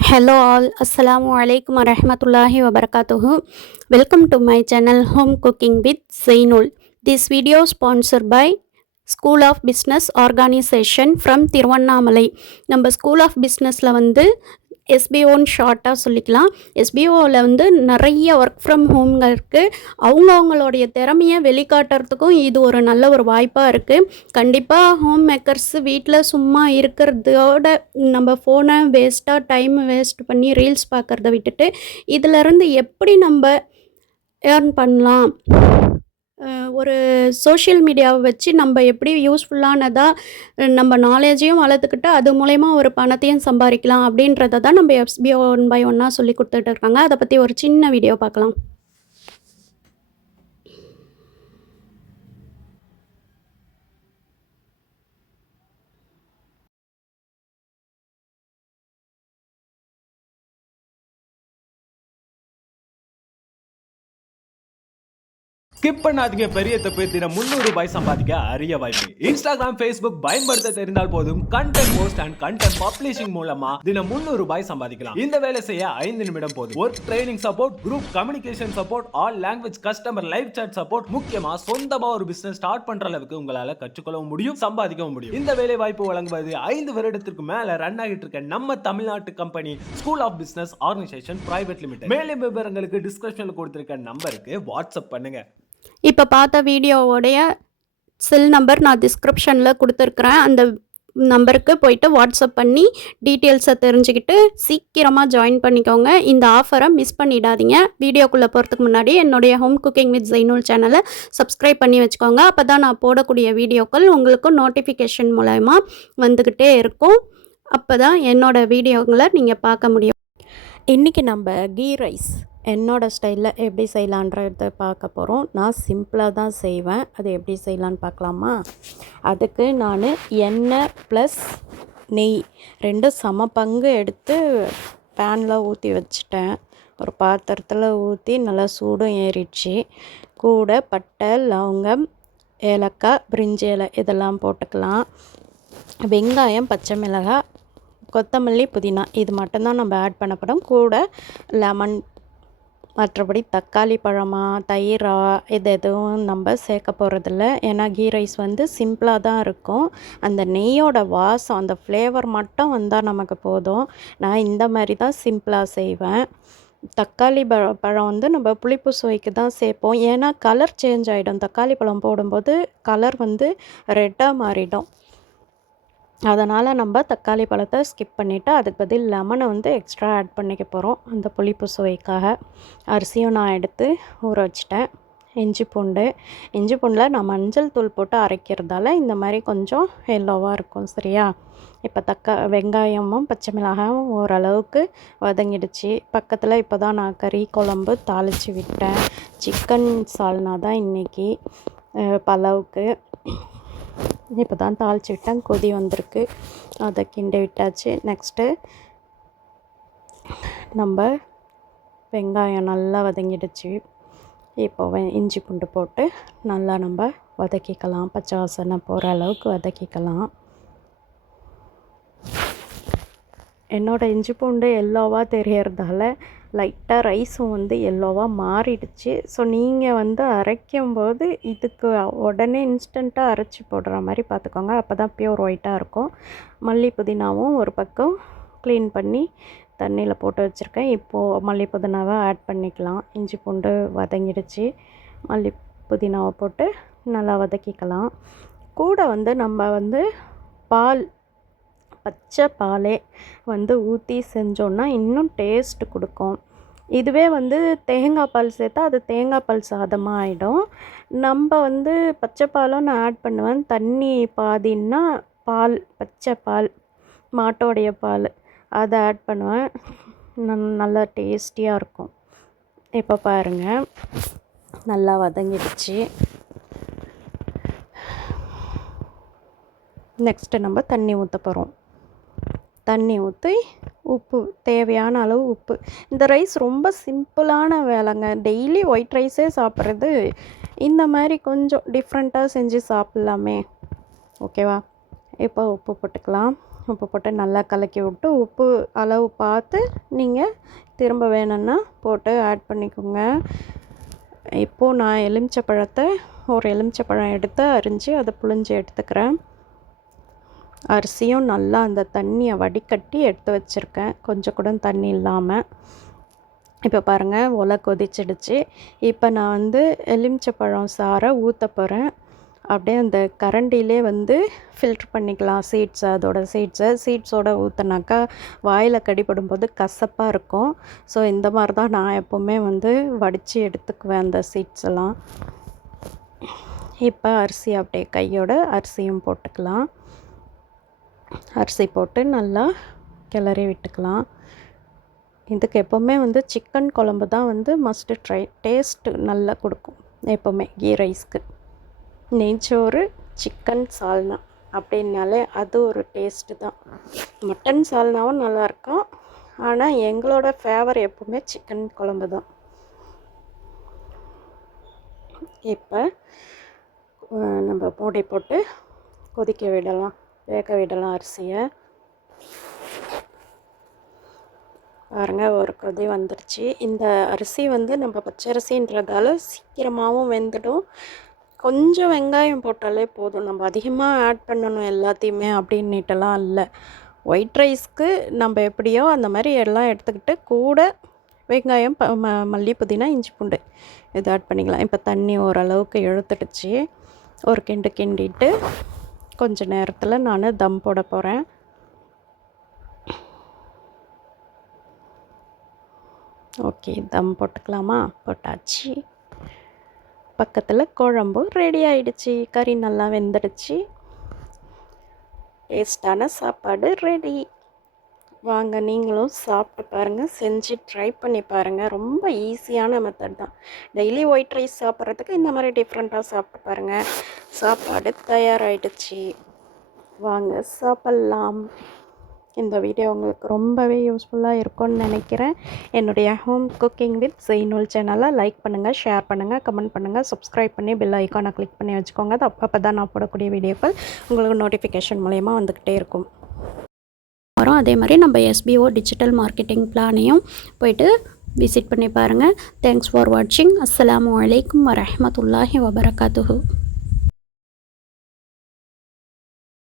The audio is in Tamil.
Hello all, Assalamu alaikum warahmatullahi wabarakatuh. Welcome to my channel Home Cooking with Zainul. This video sponsored by School of Business Organization from Tiruvannamalai. நம்ம ஸ்கூல் ஆஃப் பிஸ்னஸில் வந்து எஸ்பிஓன்னு ஷார்ட்டாக சொல்லிக்கலாம். எஸ்பிஓவில் வந்து நிறைய ஒர்க் ஃப்ரம் ஹோம்ங்க இருக்குது. அவங்களுடைய திறமையை வெளிக்காட்டுறதுக்கும் இது ஒரு நல்ல ஒரு வாய்ப்பாக இருக்குது. கண்டிப்பாக ஹோம் மேக்கர்ஸ் வீட்டில் சும்மா இருக்கிறதோட நம்ம ஃபோனை டைம் வேஸ்ட் பண்ணி ரீல்ஸ் பார்க்குறத விட்டுட்டு இதிலேருந்து எப்படி நம்ம ஏர்ன் பண்ணலாம், ஒரு சோஷியல் மீடியாவை வச்சு நம்ம எப்படி யூஸ்ஃபுல்லானதாக நம்ம நாலேஜையும் வளர்த்துக்கிட்டு அது மூலயமா ஒரு பணத்தையும் சம்பாதிக்கலாம் அப்படின்றத தான் நம்ம எஸ்பிஓ 1 by 1 சொல்லி கொடுத்துட்டு இருக்காங்க. அதை பற்றி ஒரு சின்ன வீடியோ பார்க்கலாம். ஸ்கிப் பண்ணாதீங்க, பெரிய தப்பு. தினம் 300 ரூபாய் சம்பாதிக்க அரிய வாய்ப்பு. இன்ஸ்டாகிராம், ஃபேஸ்புக் பயன்படுத்த தெரிந்தால் போதும். Content post and content publishing மூலமா தினம் 300 ரூபாய் சம்பாதிக்கலாம். இந்த வேலை செய்ய 5 நிமிடம் போதும். Work training support, group communication support, all language customer live chat support, முக்கியமா சொந்தமா ஒரு பிசினஸ் ஸ்டார்ட் பண்ற அளவுக்கு உங்களால கற்றுக்கொள்ளவும் முடியும், சம்பாதிக்கவும் முடியும். இந்த வேலை வாய்ப்பு வழங்குவது 5 வருடத்திற்கு மேல ரன் ஆகிட்டு இருக்க நம்ம தமிழ்நாட்டு company school of business organisation private limited. மேலும் விவரங்களுக்கு டிஸ்கிரிப்ஷன்ல கொடுத்திருக்க நம்பருக்கு வாட்ஸ்அப் பண்ணுங்க. இப்போ பார்த்த வீடியோவோடைய செல் நம்பர் நான் டிஸ்கிரிப்ஷனில் கொடுத்துருக்குறேன். அந்த நம்பருக்கு போயிட்டு வாட்ஸ்அப் பண்ணி டீட்டெயில்ஸை தெரிஞ்சுக்கிட்டு சீக்கிரமாக ஜாயின் பண்ணிக்கோங்க. இந்த ஆஃபரை மிஸ் பண்ணிடாதீங்க. வீடியோக்குள்ளே போகிறதுக்கு முன்னாடி என்னுடைய ஹோம் குக்கிங் வித் ஜெய்னூல் சேனலை சப்ஸ்கிரைப் பண்ணி வச்சுக்கோங்க. அப்போ தான் நான் போடக்கூடிய வீடியோக்கள் உங்களுக்கு நோட்டிஃபிகேஷன் மூலமா வந்துக்கிட்டே இருக்கும். அப்போ தான் என்னோடய வீடியோங்களை நீங்கள் பார்க்க முடியும். இன்றைக்கி நம்ம கீ ரைஸ் என்னோடய ஸ்டைலில் எப்படி செய்யலான்றத பார்க்க போகிறோம். நான் சிம்பிளாக தான் செய்வேன். அது எப்படி செய்யலான்னு பார்க்கலாமா? அதுக்கு நான் எண்ணெய் ப்ளஸ் நெய் 2 சம பங்கு எடுத்து பேனில் ஊற்றி வச்சுட்டேன். ஒரு பாத்திரத்தில் ஊற்றி நல்லா சூடும் ஏறிடுச்சு. கூட பட்டை, லவங்கம், ஏலக்காய், பிரிஞ்சி இலை இதெல்லாம் போட்டுக்கலாம். வெங்காயம், பச்சை மிளகாய், கொத்தமல்லி, புதினா இது மட்டும்தான் நம்ம ஆட் பண்ணப்படும். கூட லெமன், மற்றபடி தக்காளி பழமா, தயிரா இது எதுவும் நம்ம சேர்க்க போகிறதில்ல. ஏன்னா கீ ரைஸ் வந்து சிம்பிளாக தான் இருக்கும். அந்த நெய்யோட வாசம், அந்த ஃப்ளேவர் மட்டும் வந்தால் நமக்கு போதும். நான் இந்த மாதிரி தான் சிம்பிளாக செய்வேன். தக்காளி பழம் வந்து நம்ம புளிப்பு சுவைக்கு தான் சேர்ப்போம். ஏன்னா கலர் சேஞ்ச் ஆகிடும். தக்காளி பழம் போடும்போது கலர் வந்து ரெட்டாக மாறிடும். அதனால் நம்ம தக்காளி பழத்தை ஸ்கிப் பண்ணிவிட்டு அதுக்கு பதில் லெமனை வந்து எக்ஸ்ட்ரா ஆட் பண்ணிக்க போகிறோம் அந்த புளிப்பு சுவைக்காக. அரிசியும் நான் எடுத்து ஊற வச்சிட்டேன். இஞ்சி பூண்டில் நான் மஞ்சள் தூள் போட்டு அரைக்கிறதால இந்த மாதிரி கொஞ்சம் எல்லோவாக இருக்கும். சரியா? இப்போ வெங்காயமும் பச்சை மிளகாயும் ஓரளவுக்கு வதங்கிடுச்சு. பக்கத்தில் இப்போ தான் நான் கறி குழம்பு தாளித்து விட்டேன். சிக்கன் சால்னா தான் இன்றைக்கி பலவுக்கு. இப்போ தான் தாளித்து விட்டேன். கொதி வந்திருக்கு. அதை கிண்டி விட்டாச்சு. நெக்ஸ்ட்டு நம்ம வெங்காயம் நல்லா வதங்கிடுச்சு. இப்போ இஞ்சி பூண்டு போட்டு நல்லா நம்ம வதக்கிக்கலாம். பச்சை வாசனை போகிற அளவுக்கு வதக்கிக்கலாம். என்னோடய இஞ்சி பூண்டு எல்லோவாக தெரியறதால லைட்டாக ரைஸும் வந்து எல்லோவாக மாறிடுச்சு. ஸோ நீங்கள் வந்து அரைக்கும்போது இதுக்கு உடனே இன்ஸ்டண்ட்டாக அரைச்சி போடுற மாதிரி பார்த்துக்கோங்க. அப்போ தான் பியூர் ஒயிட்டாக இருக்கும். மல்லி புதினாவும் ஒரு பக்கம் க்ளீன் பண்ணி தண்ணியில் போட்டு வச்சுருக்கேன். இப்போது மல்லி புதினாவை ஆட் பண்ணிக்கலாம். இஞ்சி பூண்டு வதங்கிடுச்சு. மல்லி புதினாவை போட்டு நல்லா வதக்கிக்கலாம். கூட வந்து நம்ம வந்து பச்சை பாலே வந்து ஊற்றி செஞ்சோன்னா இன்னும் டேஸ்ட் கொடுக்கும். இதுவே வந்து தேங்காய் பால் சேர்த்தா அது தேங்காய் பால் சாதமாக ஆகிடும். நம்ம வந்து பச்சை பாலும் நான் ஆட் பண்ணுவேன். தண்ணி பாதின்னா பச்சை பால், மாட்டோடைய பால் அதை ஆட் பண்ணுவேன். நல்லா டேஸ்டியாக இருக்கும். இப்போ பாருங்கள் நல்லா வதங்கிடுச்சு. நெக்ஸ்ட்டு நம்ம தண்ணி ஊற்ற போகிறோம். தண்ணி ஊற்றி உப்பு, தேவையான அளவு உப்பு. இந்த ரைஸ் ரொம்ப சிம்பிளான வேலைங்க. டெய்லி ஒயிட் ரைஸே சாப்பிட்றது இந்த மாதிரி கொஞ்சம் டிஃப்ரெண்ட்டாக செஞ்சு சாப்பிட்லாமே. ஓகேவா? இப்போ உப்பு போட்டுக்கலாம். உப்பு போட்டு நல்லா கலக்கி விட்டு உப்பு அளவு பார்த்து நீங்கள் திரும்ப வேணும்னா போட்டு ஆட் பண்ணிக்கோங்க. இப்போது நான் எலுமிச்சப்பழத்தை ஒரு எலுமிச்சப்பழம் எடுத்து அரிஞ்சு அதை புழிஞ்சு எடுத்துக்கிறேன். அரிசியும் நல்லா அந்த தண்ணியை வடிகட்டி எடுத்து வச்சுருக்கேன், கொஞ்சம் கூட தண்ணி இல்லாமல். இப்போ பாருங்கள் ஒலை கொதிச்சிடுச்சு. இப்போ நான் வந்து எலுமிச்சப்பழம் சாறை ஊற்ற போகிறேன். அப்படியே அந்த கரண்டிலே வந்து ஃபில்ட்ரு பண்ணிக்கலாம் அதோட சீட்ஸோடு ஊற்றினாக்கா வாயில் கடிபடும்போது கசப்பாக இருக்கும். ஸோ இந்த மாதிரி தான் நான் எப்போவுமே வந்து வடித்து எடுத்துக்குவேன் அந்த சீட்ஸ் எல்லாம். இப்போ அரிசி அப்படியே கையோட அரிசியும் போட்டுக்கலாம். அரிசி போட்டு நல்லா கிளறி விட்டுக்கலாம். இதுக்கு எப்போவுமே வந்து சிக்கன் குழம்பு தான் வந்து மஸ்ட்டு ட்ரை. டேஸ்ட்டு நல்லா கொடுக்கும் எப்போவுமே கீ ரைஸ்க்கு. நெய்ச்சோறு சிக்கன் சால்னா அப்படின்னாலே அது ஒரு டேஸ்ட்டு தான். மட்டன் சால்னாவும் நல்லாயிருக்கும், ஆனால் எங்களோட ஃபேவர் எப்போவுமே சிக்கன் குழம்பு தான். இப்போ நம்ம மூடி போட்டு கொதிக்க விடலாம், வேக விடலாம் அரிசியை. பாருங்கள் ஒரு கொதி வந்துடுச்சு. இந்த அரிசி வந்து நம்ம பச்சரிசின்றதால சீக்கிரமாகவும் வெந்துடும். கொஞ்சம் வெங்காயம் போட்டாலே போதும், நம்ம அதிகமாக ஆட் பண்ணணும் எல்லாத்தையுமே அப்படின்னுட்டுலாம் இல்லை. ஒயிட் ரைஸ்க்கு நம்ம எப்படியோ அந்த மாதிரி எல்லாம் எடுத்துக்கிட்டு கூட வெங்காயம் மல்லி புதினா இஞ்சி பூண்டு இது ஆட் பண்ணிக்கலாம். இப்போ தண்ணி ஓரளவுக்கு இழுத்துடுச்சு. ஒரு கிண்டிட்டு கொஞ்சம் நேரத்தில் நான் தம் போட போகிறேன். ஓகே, தம் போட்டுக்கலாமா? போட்டாச்சு. பக்கத்தில் குழம்பு ரெடி ஆகிடுச்சு, கறி நல்லா வெந்துடுச்சு. டேஸ்டான சாப்பாடு ரெடி. வாங்க நீங்களும் சாப்பிட்டு பாருங்கள், செஞ்சு ட்ரை பண்ணி பாருங்கள். ரொம்ப ஈஸியான மெத்தட் தான். டெய்லி ஒயிட் ரைஸ் சாப்பிட்றதுக்கு இந்த மாதிரி டிஃப்ரெண்ட்டாக சாப்பிட்டு பாருங்கள். சாப்பாடு தயாராகிடுச்சு, வாங்க சாப்பிட்லாம். இந்த வீடியோ உங்களுக்கு ரொம்பவே யூஸ்ஃபுல்லாக இருக்கும்னு நினைக்கிறேன். என்னுடைய ஹோம் குக்கிங் வித் ஜெய்னுல் சேனலை லைக் பண்ணுங்கள், ஷேர் பண்ணுங்கள், கமெண்ட் பண்ணுங்கள், சப்ஸ்கிரைப் பண்ணி பெல் ஐக்கானை கிளிக் பண்ணி வச்சுக்கோங்க. அது அப்போ தான் நான் போடக்கூடிய வீடியோக்கள் உங்களுக்கு நோட்டிஃபிகேஷன் மூலயமா வந்துக்கிட்டே இருக்கும். வரும் அதே மாதிரி நம்ம SBO டிஜிட்டல் மார்க்கெட்டிங் பிளானையும் போயிட்டு விசிட் பண்ணி பாருங்கள். தேங்க்ஸ் ஃபார் வாட்சிங். அஸ்ஸலாமு அலைக்கும் வரஹ்மத்துல்லாஹி வபரகாத்துஹு.